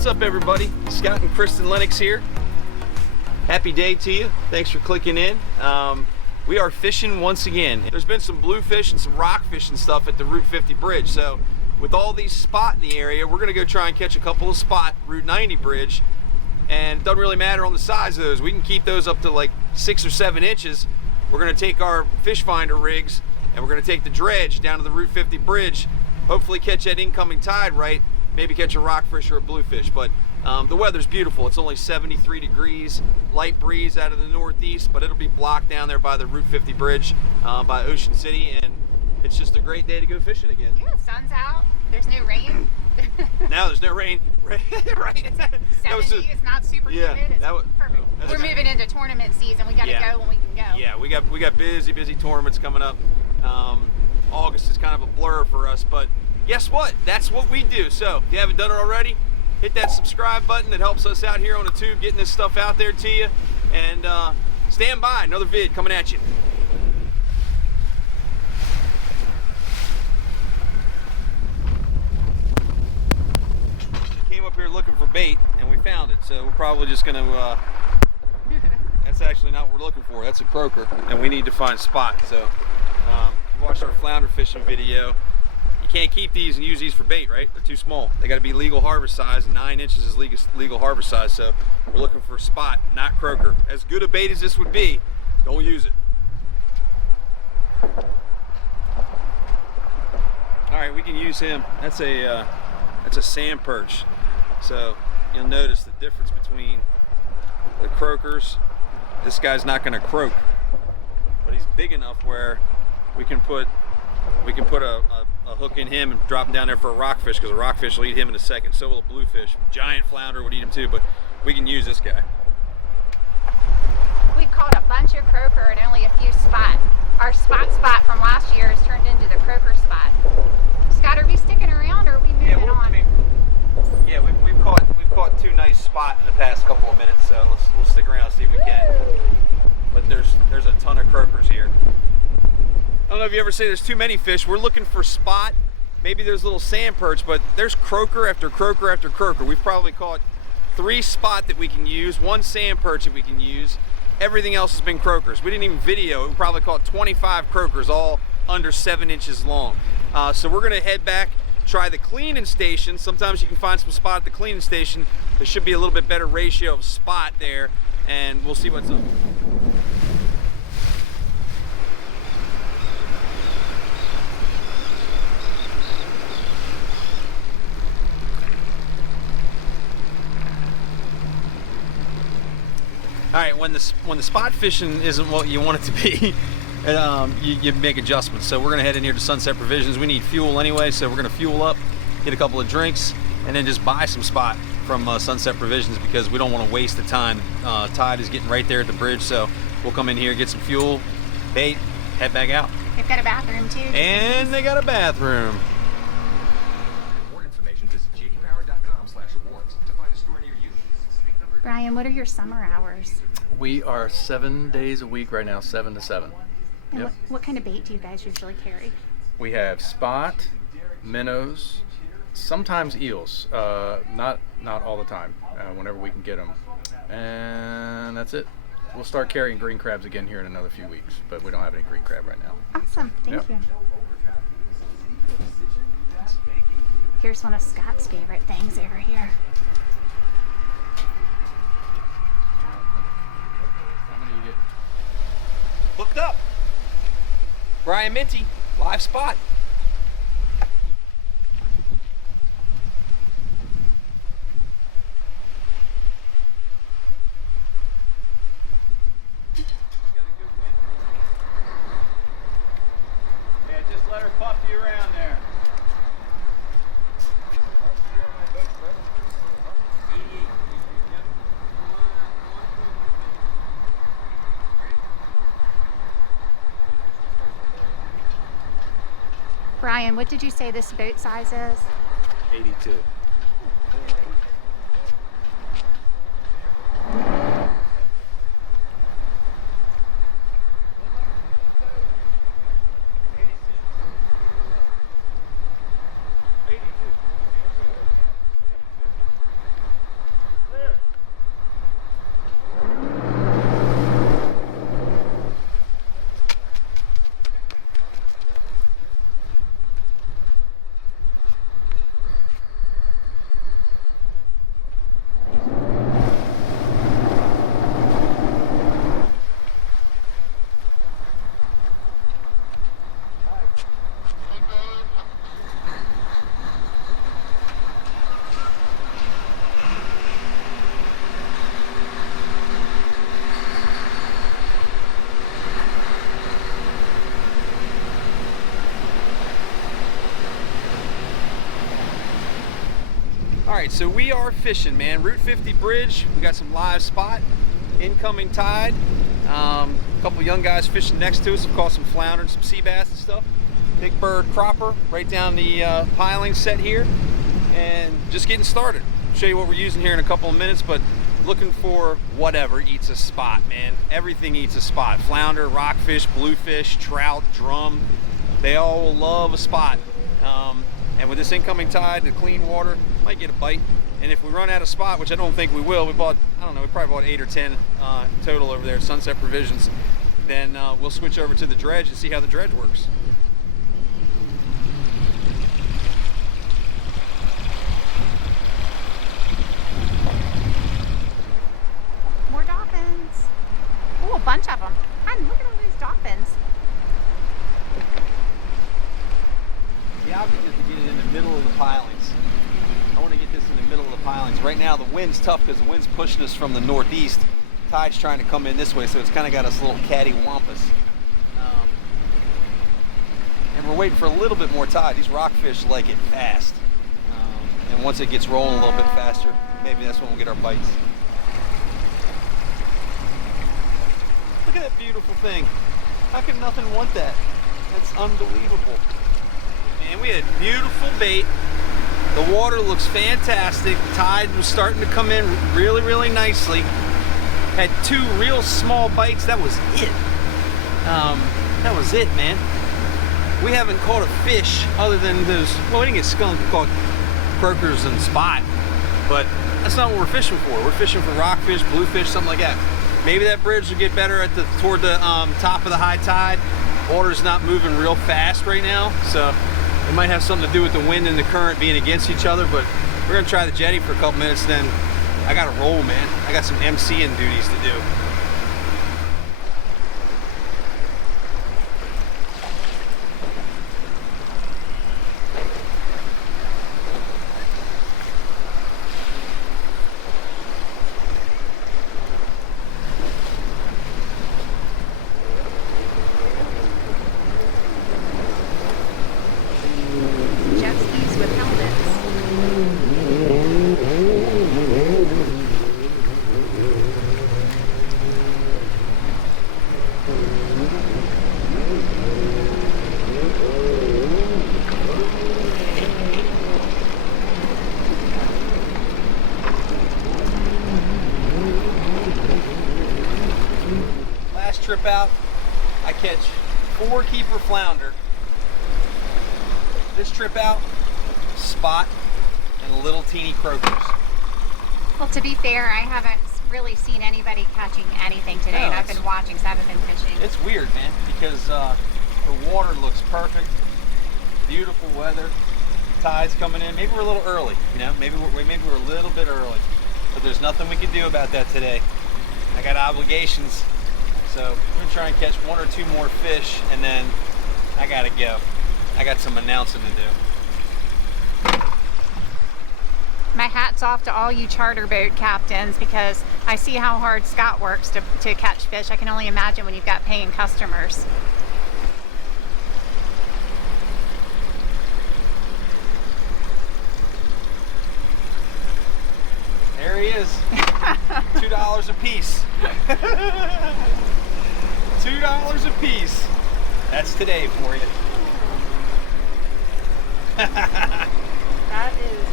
What's up, everybody? Scott and Kristen Lennox here. Happy day to you. Thanks for clicking in. We are fishing once again. There's been some bluefish and some rockfish and stuff at the Route 50 bridge. So with all these spot in the area, we're gonna go try and catch a couple of spot Route 90 bridge. And it doesn't really matter on the size of those. We can keep those up to like 6 or 7 inches. We're gonna take our fish finder rigs and we're gonna take the dredge down to the Route 50 bridge, hopefully catch that incoming tide right, maybe catch a rockfish or a bluefish. But the weather's beautiful. It's only 73 degrees, light breeze out of the northeast, but it'll be blocked down there by the Route 50 bridge by Ocean City, and it's just a great day to go fishing again. Yeah, sun's out. There's no rain. Now there's no rain. Right. 70, it's not super humid. It's perfect. We're moving into tournament season. We got to go when we can go. Yeah, we got busy tournaments coming up. August is kind of a blur for us, but guess what? That's what we do. So if you haven't done it already, hit that subscribe button. It helps us out here on the tube, getting this stuff out there to you. And stand by, another vid coming at you. Came up here looking for bait, and we found it. So we're probably just gonna, that's actually not what we're looking for. That's a croaker, and we need to find spot. So you watched our flounder fishing video. Can't keep these and use these for bait, right? They're too small. They got to be legal harvest size, and 9 inches is legal harvest size. So we're looking for a spot, not croaker. As good a bait as this would be, don't use it. All right, we can use him. That's a sand perch. So you'll notice the difference between the croakers. This guy's not going to croak, but he's big enough where we can put a hook in him and drop him down there for a rockfish, because a rockfish will eat him in a second. So will a bluefish. Giant flounder would eat him too, but we can use this guy. We've caught a bunch of croaker and only a few spot. Our spot from last year has turned into the croaker spot. Scott, are we sticking around or are we moving on? We've caught 2 nice spot in the past couple of minutes, so we'll stick around and see if we can. But there's a ton of croakers here. I don't know if you ever say there's too many fish. We're looking for spot. Maybe there's little sand perch, but there's croaker after croaker after croaker. We've probably caught 3 spot that we can use, 1 sand perch that we can use. Everything else has been croakers. We didn't even video it. We probably caught 25 croakers, all under 7 inches long. So we're gonna head back, try the cleaning station. Sometimes you can find some spot at the cleaning station. There should be a little bit better ratio of spot there, and we'll see what's up. All right, when the spot fishing isn't what you want it to be, you make adjustments. So we're gonna head in here to Sunset Provisions. We need fuel anyway, so we're gonna fuel up, get a couple of drinks, and then just buy some spot from Sunset Provisions, because we don't want to waste the time. Tide is getting right there at the bridge, so we'll come in here, get some fuel, bait, head back out. They've got a bathroom too. And they got a bathroom. Brian, what are your summer hours? We are 7 days a week right now, 7 to 7. And Yep. what kind of bait do you guys usually carry? We have spot, minnows, sometimes eels. Not all the time. Whenever we can get them, and that's it. We'll start carrying green crabs again here in another few weeks, but we don't have any green crab right now. Awesome, thank Yep. you. Here's one of Scott's favorite things over here. Hooked up. Brian Minty, live spot. Yeah, just let her puff you around there. Brian, what did you say this boat size is? 82. All right, so we are fishing, man. Route 50 bridge. We got some live spot, incoming tide. A couple young guys fishing next to us. We've caught some flounder and some sea bass and stuff. Big bird cropper right down the piling set here, and just getting started. I'll show you what we're using here in a couple of minutes, but looking for whatever eats a spot, man. Everything eats a spot. Flounder, rockfish, bluefish, trout, drum. They all will love a spot. And with this incoming tide, the clean water, might get a bite. And if we run out of spot, which I don't think we will, we bought, I don't know, we probably bought 8 or 10 total over there at Sunset Provisions. Then we'll switch over to the dredge and see how the dredge works. More dolphins. Oh, a bunch of them. Hun, look at all these dolphins. The object is to get it in the middle of the pilings. I want to get this in the middle of the pilings. Right now the wind's tough because the wind's pushing us from the northeast. Tide's trying to come in this way, so it's kind of got us a little cattywampus. And we're waiting for a little bit more tide. These rockfish like it fast. And once it gets rolling a little bit faster, maybe that's when we'll get our bites. Look at that beautiful thing. How can nothing want that? That's unbelievable. Man, we had beautiful bait. The water looks fantastic. Tide was starting to come in really, really nicely. Had 2 real small bites. That was it. That was it, man. We haven't caught a fish other than those. Well, we didn't get skunked. We caught croakers and spot, but that's not what we're fishing for. We're fishing for rockfish, bluefish, something like that. Maybe that bridge will get better at toward the top of the high tide. Water's not moving real fast right now, so it might have something to do with the wind and the current being against each other, but we're gonna try the jetty for a couple minutes, then I gotta roll, man. I got some MCing duties to do. Jet skis with helmets. Last trip out, I catch 4 keeper flounder. This trip out, spot and little teeny croakers. Well, to be fair, I haven't really seen anybody catching anything today, No, and I've it's- been watching, so I haven't been fishing. It's weird, man, because the water looks perfect, beautiful weather, tide's coming in. Maybe we're a little early, you know. Maybe we're a little bit early, but there's nothing we can do about that today. I got obligations, so I'm gonna try and catch 1 or 2 more fish, and then I gotta go. I got some announcing to do. My hat's off to all you charter boat captains, because I see how hard Scott works to catch fish. I can only imagine when you've got paying customers. There he is. $2 a piece. $2 a piece. That's today for you. That is.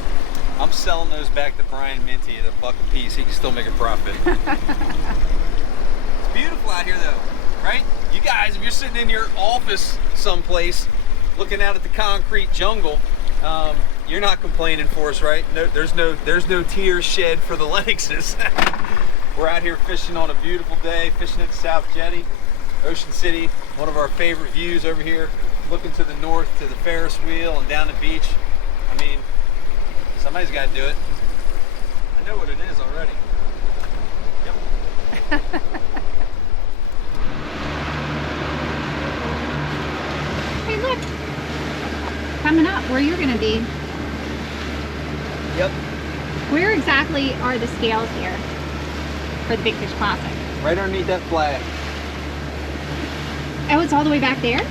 I'm selling those back to Brian Minty at $1 a piece. He can still make a profit. It's beautiful out here though, right? You guys, if you're sitting in your office someplace looking out at the concrete jungle, you're not complaining for us, right? No, there's no tears shed for the Lennoxes. We're out here fishing on a beautiful day, fishing at the South Jetty, Ocean City, one of our favorite views over here, looking to the north to the Ferris wheel and down the beach. I mean, somebody's got to do it. I know what it is already. Yep. Hey, look. Coming up where you're going to be. Yep. Where exactly are the scales here for the Big Fish Classic? Right underneath that flag. Oh, it's all the way back there?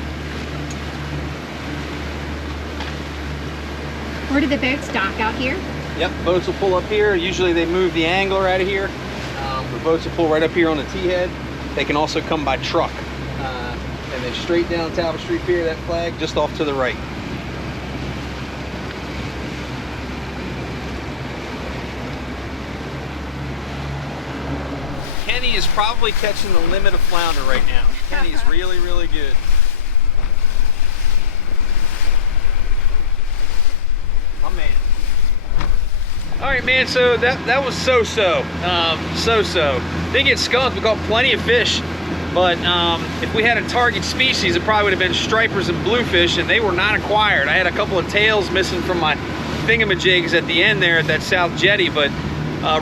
Where did the boats dock? Out here? Yep, boats will pull up here. Usually they move the angler out of here. The boats will pull right up here on the T-head. They can also come by truck. And then straight down Talbot Street Pier, that flag just off to the right. Kenny is probably catching the limit of flounder right now. Kenny is really, really good. Oh man. All right, man, so that was so-so. So-so. Didn't get skunked, we caught plenty of fish. But if we had a target species, it probably would have been stripers and bluefish, and they were not acquired. I had a couple of tails missing from my thingamajigs at the end there at that South Jetty, but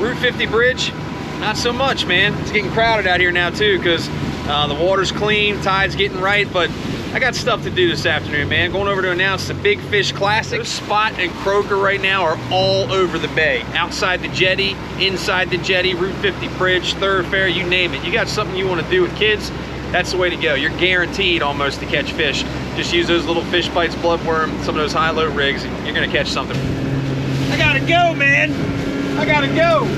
Route 50 Bridge, not so much, man. It's getting crowded out here now too, because the water's clean, tide's getting right, but I got stuff to do this afternoon, man. Going over to announce the Big Fish Classic. Spot and croaker right now are all over the bay. Outside the jetty, inside the jetty, Route 50 Bridge, thoroughfare, you name it. You got something you want to do with kids, that's the way to go. You're guaranteed almost to catch fish. Just use those little fish bites, bloodworm, some of those high-low rigs, and you're gonna catch something. I gotta go, man. I gotta go.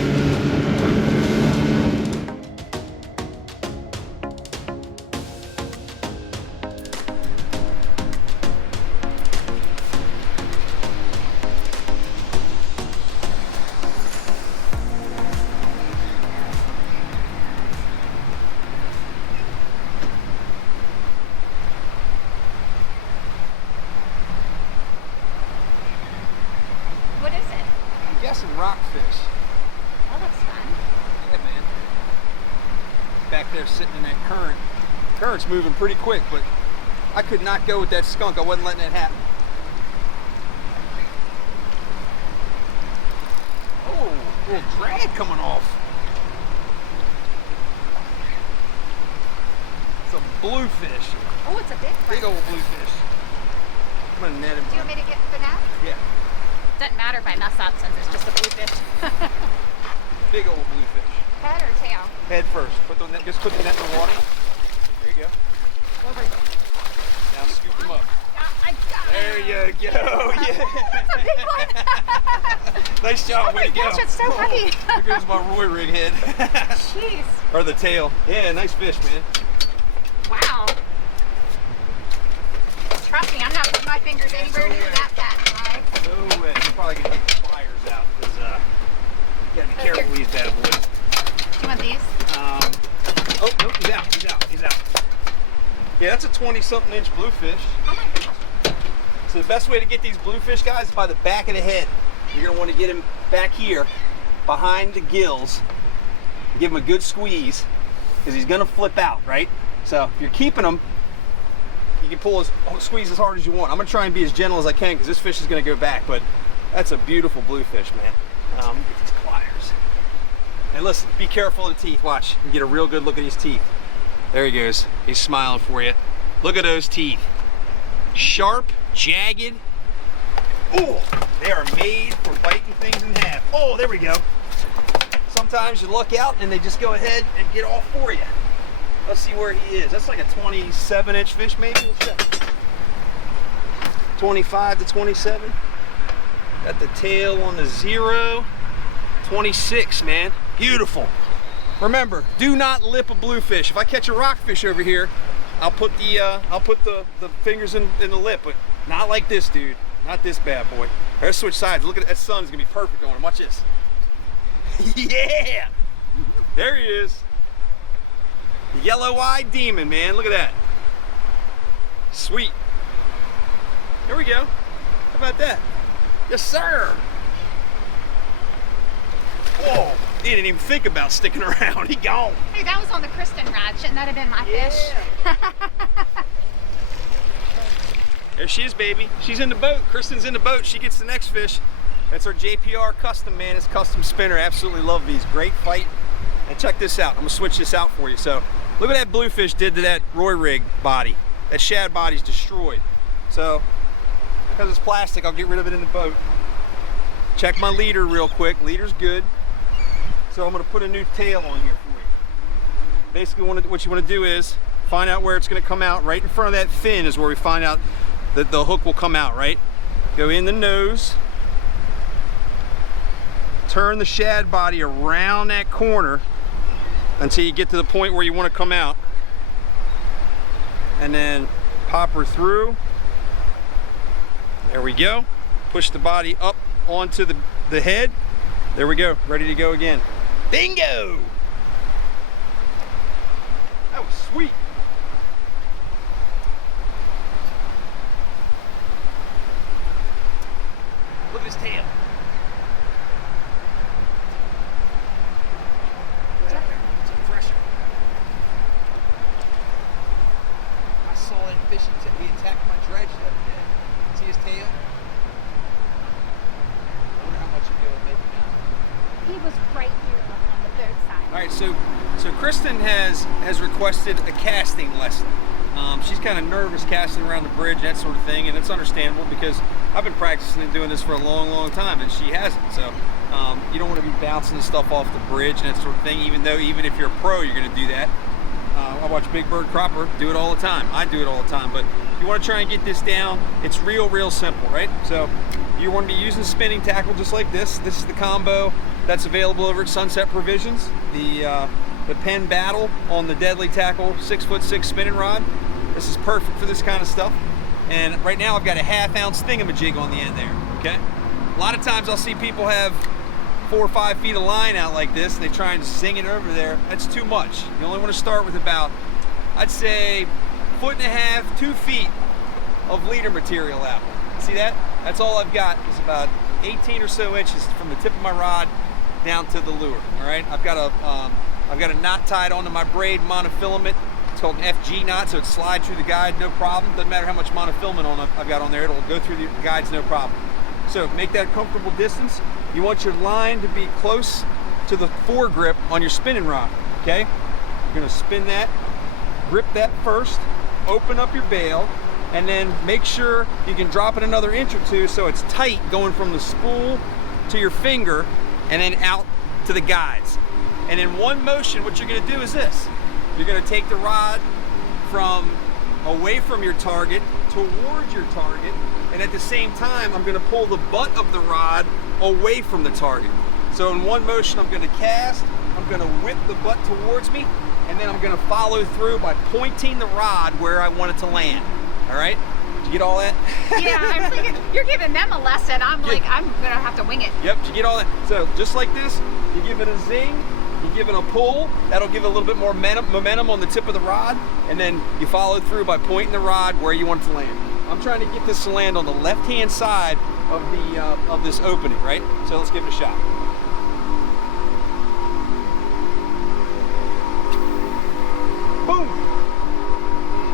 Some rockfish. That looks fun. Yeah, man. Back there sitting in that current. Current's moving pretty quick, but I could not go with that skunk. I wasn't letting that happen. Oh, a little drag coming off. It's a bluefish. Oh, it's a big one. Big old bluefish. I'm gonna net him. Do you want me to get the net? Yeah. Doesn't matter if I mess up since it's just a bluefish. Big old bluefish. Head or tail? Head first. Put the net, just put the net in the water. There you go. Over. Now scoop them up. I got There it. you go. Yeah. That's a big one. Nice job. Oh Way my to go. gosh, it's so heavy. There goes my Roy rig head. Jeez. Or the tail. Yeah, nice fish, man. Wow. Trust me, I'm not putting my fingers anywhere near that fat guy. No way. You're probably going to get the pliers out because you got to be careful with these bad boys. You want these? Oh, nope, he's out. He's out. He's out. Yeah, that's a 20-something inch bluefish. Oh my gosh. So the best way to get these bluefish, guys, is by the back of the head. You're going to want to get him back here behind the gills. Give him a good squeeze because he's going to flip out, right? So if you're keeping him, you can pull squeeze as hard as you want. I'm going to try and be as gentle as I can because this fish is going to go back, but that's a beautiful bluefish, man. Get these pliers. And listen, be careful of the teeth. Watch, you can get a real good look at his teeth. There he goes. He's smiling for you. Look at those teeth. Sharp, jagged. Oh, they are made for biting things in half. Oh, there we go. Sometimes you luck out and they just go ahead and get off for you. Let's see where he is. That's like a 27-inch fish, maybe. Let's check. 25 to 27. Got the tail on the 0. 26, man. Beautiful. Remember, do not lip a bluefish. If I catch a rockfish over here, I'll put the fingers in the lip, but not like this, dude. Not this bad boy. Let's switch sides. Look at that sun's gonna be perfect on him. Watch this. Yeah! There he is. Yellow-eyed demon, man. Look at that. Sweet. There we go. How about that? Yes, sir. Whoa. He didn't even think about sticking around. He gone. Hey, that was on the Kristen rod. Shouldn't that have been my fish? There she is, baby. She's in the boat. Kristen's in the boat. She gets the next fish. That's our JPR custom, man. It's custom spinner. Absolutely love these. Great fight. And check this out. I'm gonna switch this out for you. So look what that bluefish did to that Roy rig body. That shad body's destroyed. So because it's plastic, I'll get rid of it in the boat. Check my leader real quick. Leader's good. So I'm gonna put a new tail on here for you. Basically what you wanna do is find out where it's gonna come out. Right in front of that fin is where we find out that the hook will come out, right? Go in the nose. turn the shad body around that corner until you get to the point where you want to come out. And then pop her through. There we go. Push the body up onto the head. There we go, ready to go again. Bingo! That was sweet. Look at his tail. It's a thresher. I saw that fish. He attacked my dredge the other day. See his tail? I wonder how much he'd go and make it now. He was right here on the third side. All right, so Kristen has requested a casting lesson. She's kind of nervous casting around the bridge, that sort of thing, and it's understandable because I've been practicing and doing this for a long, long time, and she hasn't. So you don't want to be bouncing the stuff off the bridge and that sort of thing, even if you're a pro, you're going to do that. I watch Big Bird Cropper do it all the time. I do it all the time, but if you want to try and get this down, it's real simple, right? So you want to be using spinning tackle just like this. This is the combo that's available over at Sunset Provisions. The Penn Battle on the Deadly Tackle 6'6" spinning rod. This is perfect for this kind of stuff. And right now I've got a 1/2 ounce thingamajig on the end there, okay? A lot of times I'll see people have 4 or 5 feet of line out like this, and they try and zing it over there. That's too much. You only want to start with about, I'd say, 1.5 to 2 feet of leader material out. See that? That's all I've got is about 18 or so inches from the tip of my rod down to the lure. All right, I've got a knot tied onto my braid monofilament. It's called an FG knot, so it slides through the guide, no problem. Doesn't matter how much monofilament I've got on there, it'll go through the guides, no problem. So make that a comfortable distance. You want your line to be close to the foregrip on your spinning rod, okay? You're gonna spin that, grip that first, open up your bail, and then make sure you can drop it another inch or two so it's tight going from the spool to your finger and then out to the guides. And in one motion, what you're gonna do is this. You're gonna take the rod from away from your target towards your target, and at the same time, I'm gonna pull the butt of the rod away from the target. So in one motion, I'm gonna cast, I'm gonna whip the butt towards me, and then I'm gonna follow through by pointing the rod where I want it to land. All right? Did you get all that? Yeah, I'm thinking, you're giving them a lesson. I'm like, I'm gonna have to wing it. Yep, did you get all that? So just like this, you give it a zing, you give it a pull, that'll give it a little bit more momentum on the tip of the rod, and then you follow through by pointing the rod where you want it to land. I'm trying to get this to land on the left-hand side of this opening, right? So let's give it a shot. Boom!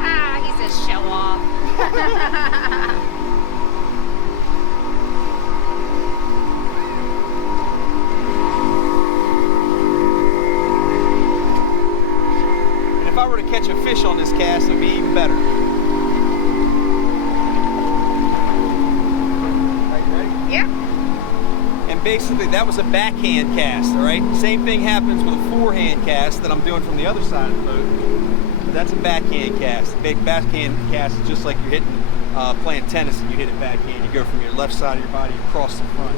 Ah, he's a show off. And if I were to catch a fish on this cast, it'd be even better. Yeah. And basically that was a backhand cast, all right? Same thing happens with a forehand cast that I'm doing from the other side of the boat. But that's a backhand cast. A big backhand cast is just like you're hitting, playing tennis and you hit it backhand. You go from your left side of your body across the front.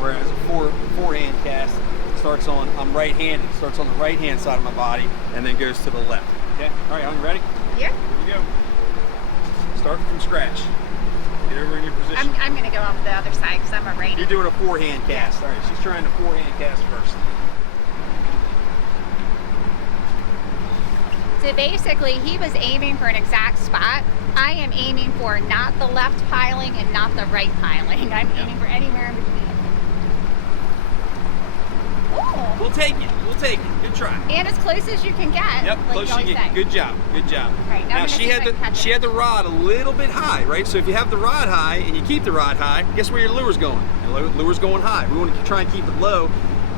Whereas a forehand cast starts on, I'm right-handed, starts on the right-hand side of my body and then goes to the left. Okay, all right, are you ready? Yeah. Here we go. Start from scratch. Get over in your position. I'm going to go off the other side because I'm a righty. You're doing a forehand cast. All right, she's trying to forehand cast first. So basically, he was aiming for an exact spot. I am aiming for not the left piling and not the right piling. I'm aiming for anywhere in between. Ooh. We'll take it. We'll take it. Good try. And as close as you can get. Yep, like close you you always get. say. Good job. Good job. Right, now she had the rod a little bit high, right? So if you have the rod high and you keep the rod high, guess where your lure's going? Your lure's going high. We want to try and keep it low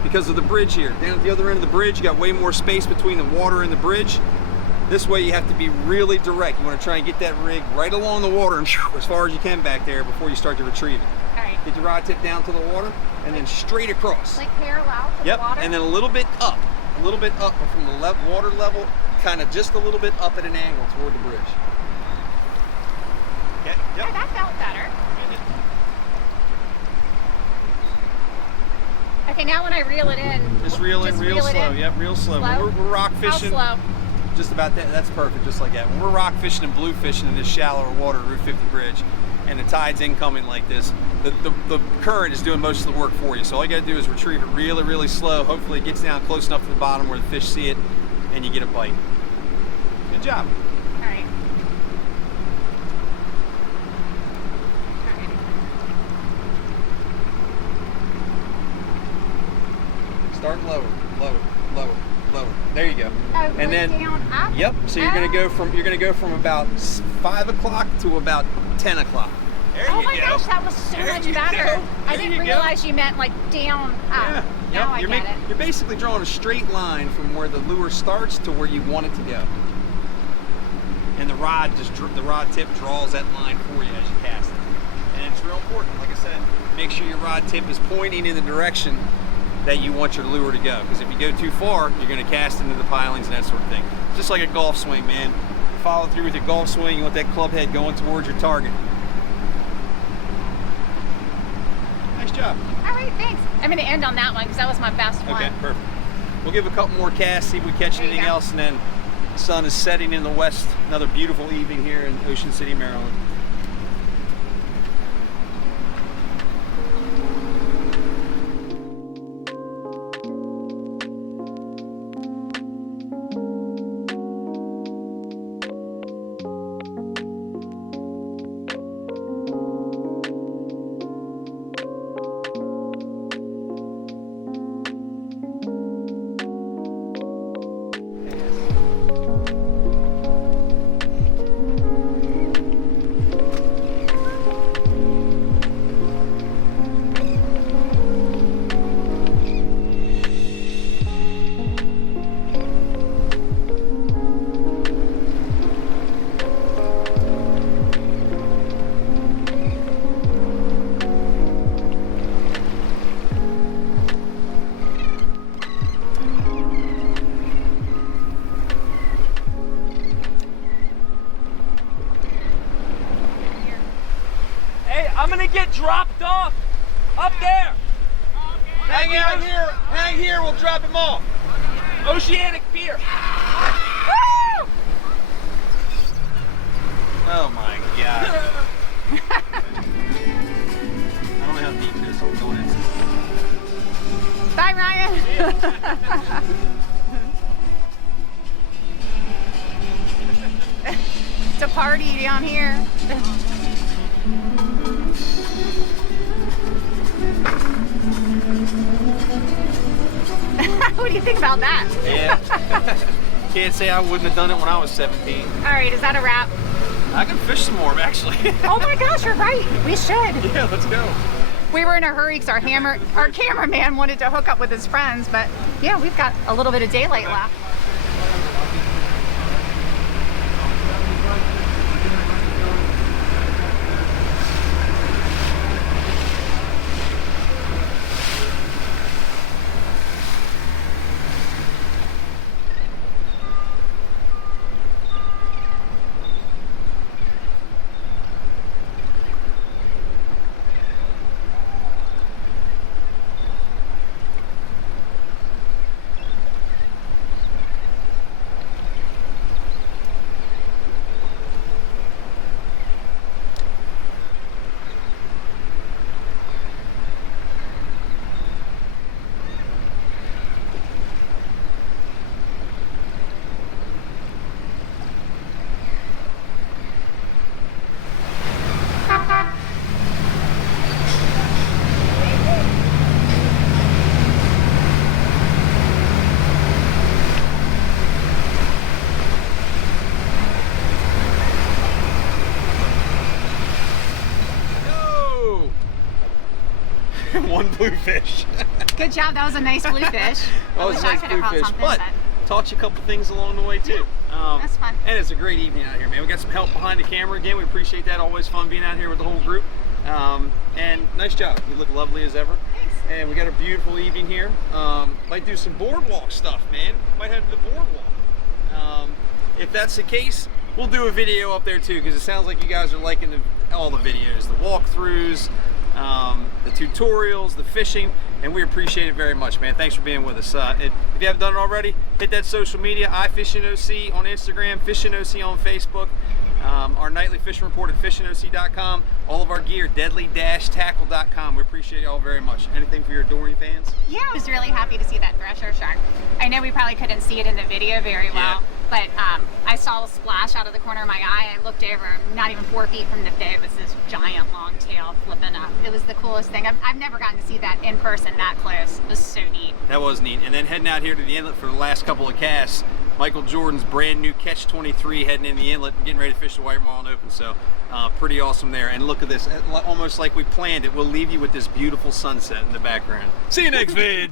because of the bridge here. Down at the other end of the bridge, you got way more space between the water and the bridge. This way you have to be really direct. You want to try and get that rig right along the water and as far as you can back there before you start to retrieve it. All right. Get your rod tip down to the water and then straight across. Like parallel to the water? And then a little bit up from the water level, kind of just a little bit up at an angle toward the bridge. Okay, yep. Oh, that felt better. I Okay, now when I reel it in, Just reel in real slow. Yep, real slow. Slow? When we're rock fishing. How slow? Just about that. That's perfect, just like that. When we're rock fishing and blue fishing in this shallower water, Route 50 Bridge, and the tide's incoming like this, the current is doing most of the work for you. So all you got to do is retrieve it really, really slow. Hopefully it gets down close enough to the bottom where the fish see it, and you get a bite. Good job. All right. Start lower, lower, lower, lower. There you go. Oh, and like then down, up? Yep. So you're gonna go from about 5 o'clock to about 10 o'clock. There Oh you my go. gosh, that was so There much you better. go. I There didn't you go. realize you meant like down, up. Yeah. Now I You're get it. You're basically drawing a straight line from where the lure starts to where you want it to go. And the rod tip draws that line for you as you cast it. And it's real important, like I said, make sure your rod tip is pointing in the direction that you want your lure to go. Because if you go too far, you're going to cast into the pilings and that sort of thing. Just like a golf swing, man. You follow through with your golf swing, you want that club head going towards your target. Nice job. All right, thanks. I'm going to end on that one because that was my best one. Okay, perfect. We'll give a couple more casts, see if we catch There you anything go. else, and then the sun is setting in the west. Another beautiful evening here in Ocean City, Maryland. I'm gonna get dropped off up there. Hang out here, hang here, we'll drop him off. Oceanic Pier. Oh my God. I don't know how deep it is, so I'm going in. Bye, Ryan. It's a party down here. What do you think about that? Yeah. Can't say I wouldn't have done it when I was 17. All right, is that a wrap? I can fish some more, actually. Oh my gosh, you're right. We should. Yeah, let's go. We were in a hurry because our cameraman wanted to hook up with his friends, but yeah, we've got a little bit of daylight left. One bluefish. Good job. That was a nice bluefish. That I was wish a I nice could have caught bluefish, something, but taught you a couple things along the way too. That's fun. And it's a great evening out here, man. We got some help behind the camera again. We appreciate that. Always fun being out here with the whole group. And nice job. You look lovely as ever. Thanks. And we got a beautiful evening here. Might do some boardwalk stuff, man. Might head to the boardwalk. If that's the case, we'll do a video up there too, because it sounds like you guys are liking all the videos, the walkthroughs, the tutorials, the fishing, and we appreciate it very much, man. Thanks for being with us. If you haven't done it already, hit that social media, iFishingOC on Instagram, FishingOC on Facebook, our nightly fishing report at fishingOC.com, all of our gear, deadly-tackle.com. We appreciate y'all very much. Anything for your adoring fans? Yeah, I was really happy to see that thresher shark. I know we probably couldn't see it in the video very well, but I saw a splash out of the corner of my eye. I looked over, not even 4 feet from the boat was this giant long tail flipping up. It was the coolest thing. I've never gotten to see that in person that close. It was so neat. That was neat. And then heading out here to the inlet for the last couple of casts, Michael Jordan's brand new Catch 23 heading in the inlet and getting ready to fish the White Marlin Open. So pretty awesome there. And look at this, almost like we planned it. We'll leave you with this beautiful sunset in the background. See you next vid.